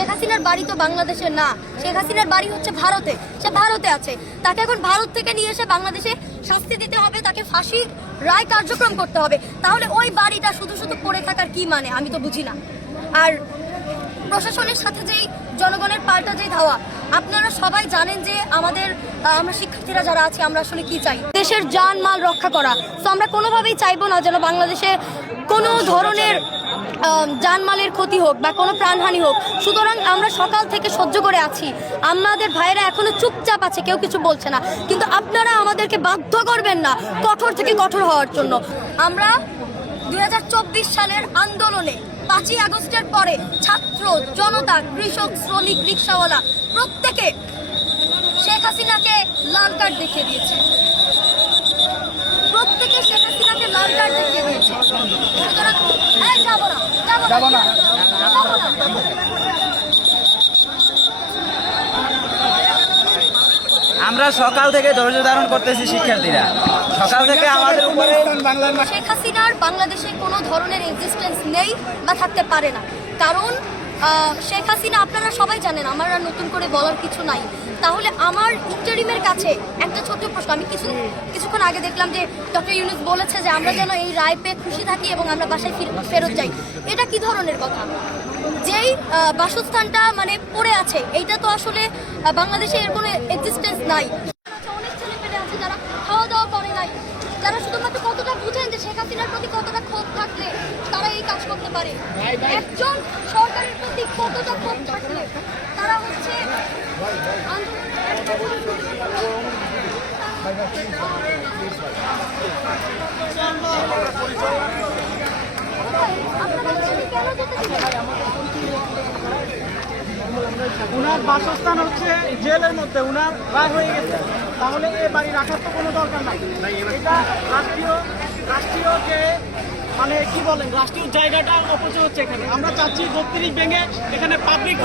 শেখ হাসিনার বাড়ি তো বাংলাদেশে না, শেখ হাসিনার বাড়ি হচ্ছে ভারতে। সে ভারতে আছে, তাকে এখন ভারত থেকে নিয়ে এসে বাংলাদেশে শাস্তি দিতে হবে, তাকে ফাঁসির রায় কার্যক্রম করতে হবে। তাহলে ওই বাড়িটা শুধু শুধু পড়ে থাকার কি মানে, আমি তো বুঝি না। আর প্রশাসনের সাথে যেই জনগণের পাল্টা যে ধাওয়া, আপনারা সবাই জানেন যে আমরা শিক্ষার্থীরা যারা আছি আমরা আসলে কি চাই, দেশের জানমাল রক্ষা করা। তো আমরা কোনোভাবেই চাইবো না যেন বাংলাদেশে কোনো ধরনের জানমালের ক্ষতি হোক বা কোনো প্রাণহানি হোক। সুতরাং আমরা সকাল থেকে সহ্য করে আছি, আমাদের ভাইয়েরা এখনো চুপচাপ আছে, কেউ কিছু বলছে না। কিন্তু আপনারা আমাদেরকে বাধ্য করবেন না কঠোর থেকে কঠোর হওয়ার জন্য। আমরা 2024 সালের আন্দোলনে 5ই আগস্টের পরে ছাত্র জনতা, কৃষক, শ্রমিক, রিক্সাওয়ালা প্রত্যেকে শেখ হাসিনাকে লাল কার্ড দেখিয়ে দিয়েছে, প্রত্যেকে শেখ হাসিনাকে লাল কার্ড দেখিয়ে দিয়েছে। সুতরাং যাবো না। আমরা সকাল থেকে ধৈর্য ধারণ করতেছি শিক্ষার্থীরা, সকাল থেকে আমাদের উপরে শেখ হাসিনার বাংলাদেশে কোনো ধরনের এক্সিস্টেন্স নেই বা থাকতে পারে না। কারণ শেখ হাসিনা আপনারা সবাই জানেন, আমার আর নতুন করে বলার কিছু নাই। তাহলে আমার ইন্টারিমের কাছে একটা ছোট্ট প্রশ্ন, আমি কিছুক্ষণ আগে দেখলাম যে ডক্টর ইউনূস বলেছে যে আমরা যেন এই রায় পেয়ে খুশি থাকি এবং আমরা বাসায় ফেরত যাই। এটা কি ধরনের কথা? যেই বাসস্থানটা মানে পড়ে আছে, এইটা তো আসলে বাংলাদেশে এর কোনো এক্সিস্টেন্স নাই। অনেক ছেলে পেলে আছে যারা খাওয়া দাওয়া করে নাই, যারা শুধুমাত্র কতটা বুঝেন যে শেখ হাসিনার প্রতি কতটা ক্ষোভ থাকলে তারা এই কাজ করতে পারে, একজন সরকারের প্রতি কতটা ক্ষোভ থাকলে তারা হচ্ছে উনার বাসস্থান হচ্ছে জেলের মধ্যে, উনার রায় হয়ে গেছে, তাহলে এ বাড়ি রাখার তো কোনো দরকার নাই। এটা রাষ্ট্রীয় যে মানে কি বলেন, রাষ্ট্রীয় জায়গাটা অপচয় হচ্ছে এখানে। আমরা চাচ্ছি 32 ভেঙে এখানে পাবলিক